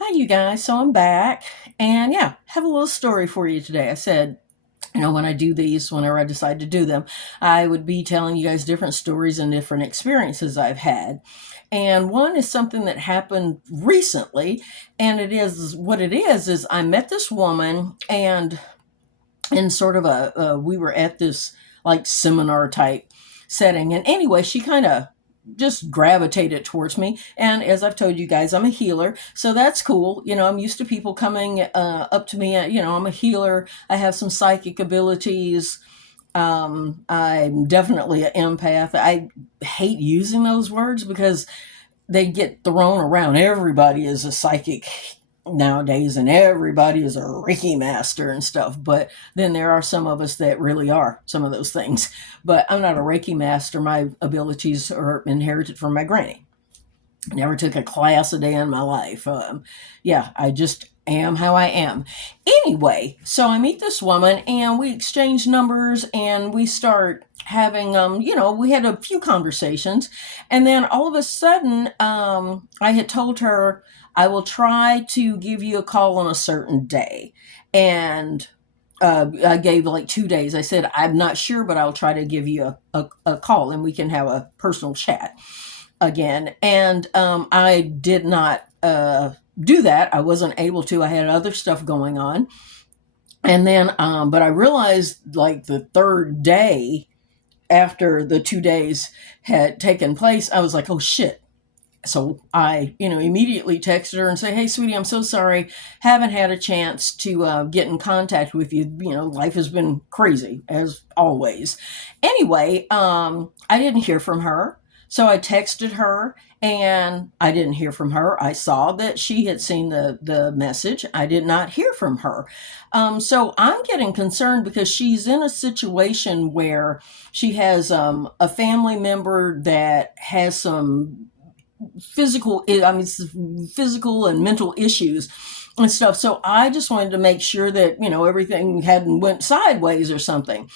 Hi, you guys. So I'm back, and yeah, have a little story for you today. I said, when I do these, whenever I decide to do them, I would be telling you guys different stories and different experiences I've had. And one is something that happened recently, and it is what it is I met this woman, and in sort of we were at this like seminar type setting, and anyway, she kind of just gravitated towards me. And as I've told you guys, I'm a healer, so that's cool. I'm used to people coming up to me. I'm a healer. I have some psychic abilities. I'm definitely an empath. I hate using those words because they get thrown around. Everybody is a psychic nowadays, and everybody is a Reiki master and stuff. But then there are some of us that really are some of those things. But I'm not a Reiki master. My abilities are inherited from my granny. Never took a class a day in my life. Yeah, I just am how I am. Anyway, so I meet this woman and we exchange numbers and we start having, we had a few conversations. And then all of a sudden, I had told her, I will try to give you a call on a certain day. And I gave like 2 days. I said, I'm not sure, but I'll try to give you a call and we can have a personal chat again. And I did not do that. I wasn't able to. I had other stuff going on. And then, but I realized like the third day after the 2 days had taken place, I was like, oh shit. So I, immediately texted her and say, hey, sweetie, I'm so sorry. Haven't had a chance to get in contact with you. Life has been crazy as always. Anyway, I didn't hear from her. So I texted her and I didn't hear from her. I saw that she had seen the message. I did not hear from her. So I'm getting concerned because she's in a situation where she has a family member that has some physical and mental issues and stuff. So I just wanted to make sure that everything hadn't went sideways or something.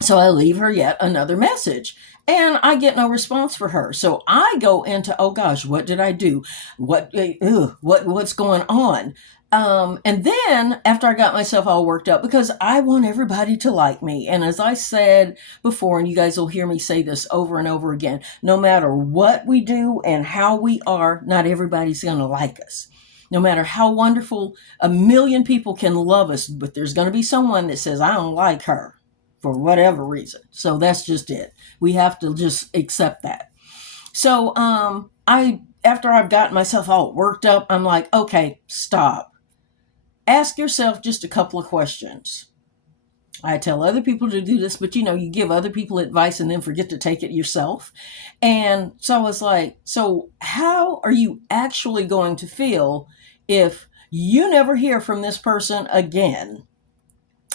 So I leave her yet another message and I get no response for her. So I go into, oh gosh, what did I do? What's going on? And then after I got myself all worked up, because I want everybody to like me. And as I said before, and you guys will hear me say this over and over again, no matter what we do and how we are, not everybody's going to like us. No matter how wonderful, a million people can love us, but there's going to be someone that says, I don't like her for whatever reason. So that's just it. We have to just accept that. So I after I've gotten myself all worked up, I'm like, okay, stop. Ask yourself just a couple of questions. I tell other people to do this, but you give other people advice and then forget to take it yourself. And so I was like, so how are you actually going to feel if you never hear from this person again?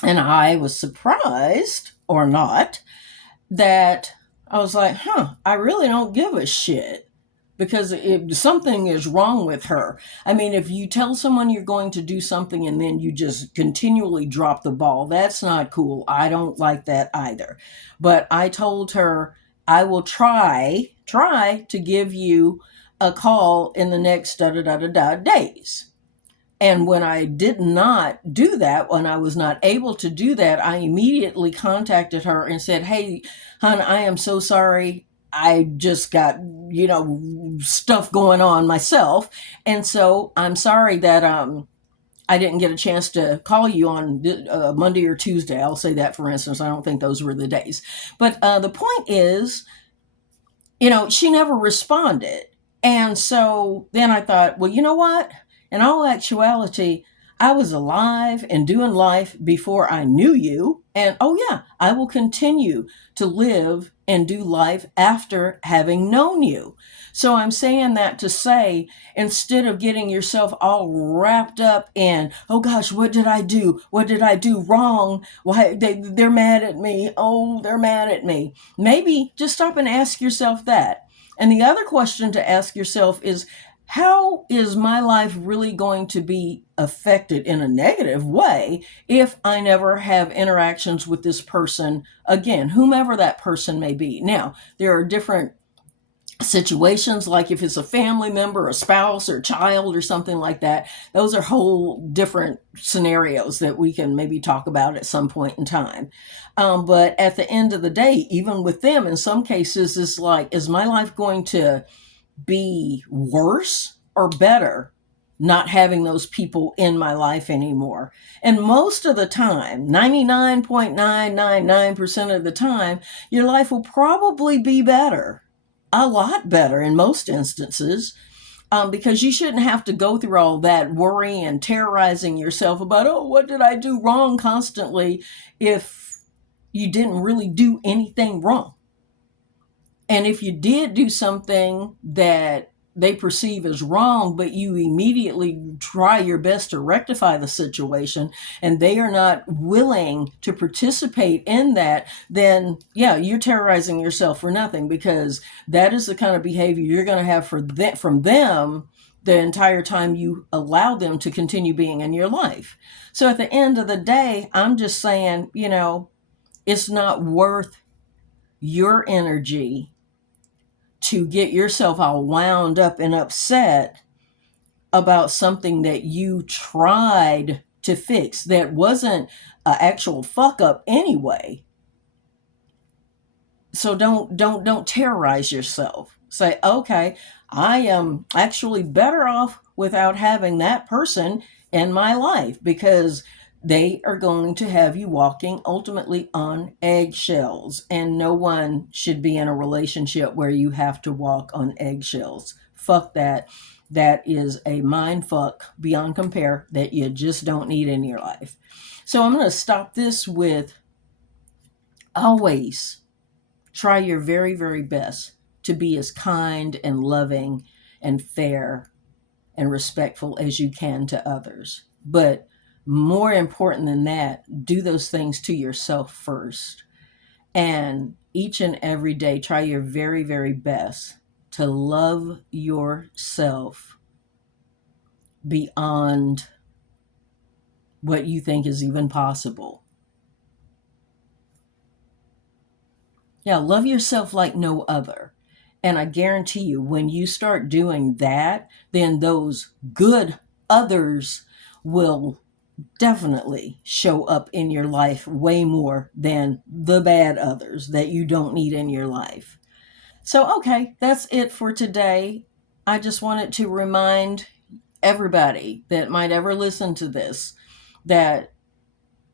And I was surprised or not that I was like, I really don't give a shit because if something is wrong with her. I mean, if you tell someone you're going to do something and then you just continually drop the ball, that's not cool. I don't like that either. But I told her I will try to give you a call in the next days. And when I did not do that, when I was not able to do that, I immediately contacted her and said, hey, hon, I am so sorry. I just got, stuff going on myself. And so I'm sorry that I didn't get a chance to call you on Monday or Tuesday. I'll say that, for instance. I don't think those were the days. But the point is, she never responded. And so then I thought, well, you know what? In all actuality, I was alive and doing life before I knew you. And oh, yeah, I will continue to live and do life after having known you. So I'm saying that to say, instead of getting yourself all wrapped up in, oh gosh, what did I do? What did I do wrong? Why they're mad at me. Oh, they're mad at me. Maybe just stop and ask yourself that. And the other question to ask yourself is, how is my life really going to be affected in a negative way if I never have interactions with this person again, whomever that person may be? Now, there are different situations, like if it's a family member, a spouse or child or something like that, those are whole different scenarios that we can maybe talk about at some point in time. But at the end of the day, even with them, in some cases, it's like, is my life going to be worse or better not having those people in my life anymore? And most of the time, 99.999% of the time, your life will probably be better, a lot better in most instances, because you shouldn't have to go through all that worry and terrorizing yourself about, oh, what did I do wrong constantly, if you didn't really do anything wrong. And if you did do something that they perceive as wrong, but you immediately try your best to rectify the situation, and they are not willing to participate in that, then yeah, you're terrorizing yourself for nothing, because that is the kind of behavior you're going to have from them the entire time you allow them to continue being in your life. So at the end of the day, I'm just saying, it's not worth your energy to get yourself all wound up and upset about something that you tried to fix that wasn't an actual fuck up anyway. So don't terrorize yourself. Say, okay, I am actually better off without having that person in my life, because they are going to have you walking ultimately on eggshells, and no one should be in a relationship where you have to walk on eggshells. Fuck that. That is a mind fuck beyond compare that you just don't need in your life. So I'm going to stop this with, always try your very, very best to be as kind and loving and fair and respectful as you can to others. But more important than that, do those things to yourself first. And each and every day, try your very, very best to love yourself beyond what you think is even possible. Yeah, love yourself like no other. And I guarantee you, when you start doing that, then those good others will definitely show up in your life way more than the bad others that you don't need in your life. So, okay, that's it for today. I just wanted to remind everybody that might ever listen to this that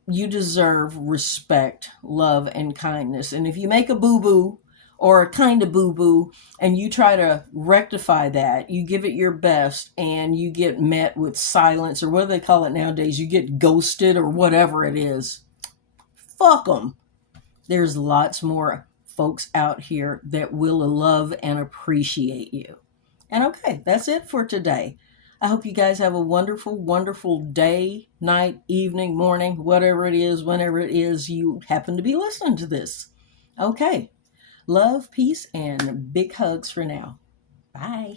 you deserve respect, love, and kindness. And if you make a boo boo or a kind of boo boo and you try to rectify that, you give it your best and you get met with silence, or what do they call it nowadays? You get ghosted or whatever it is. Fuck them. There's lots more folks out here that will love and appreciate you. And okay, that's it for today. I hope you guys have a wonderful, wonderful day, night, evening, morning, whatever it is, whenever it is you happen to be listening to this. Okay. Love, peace, and big hugs for now. Bye.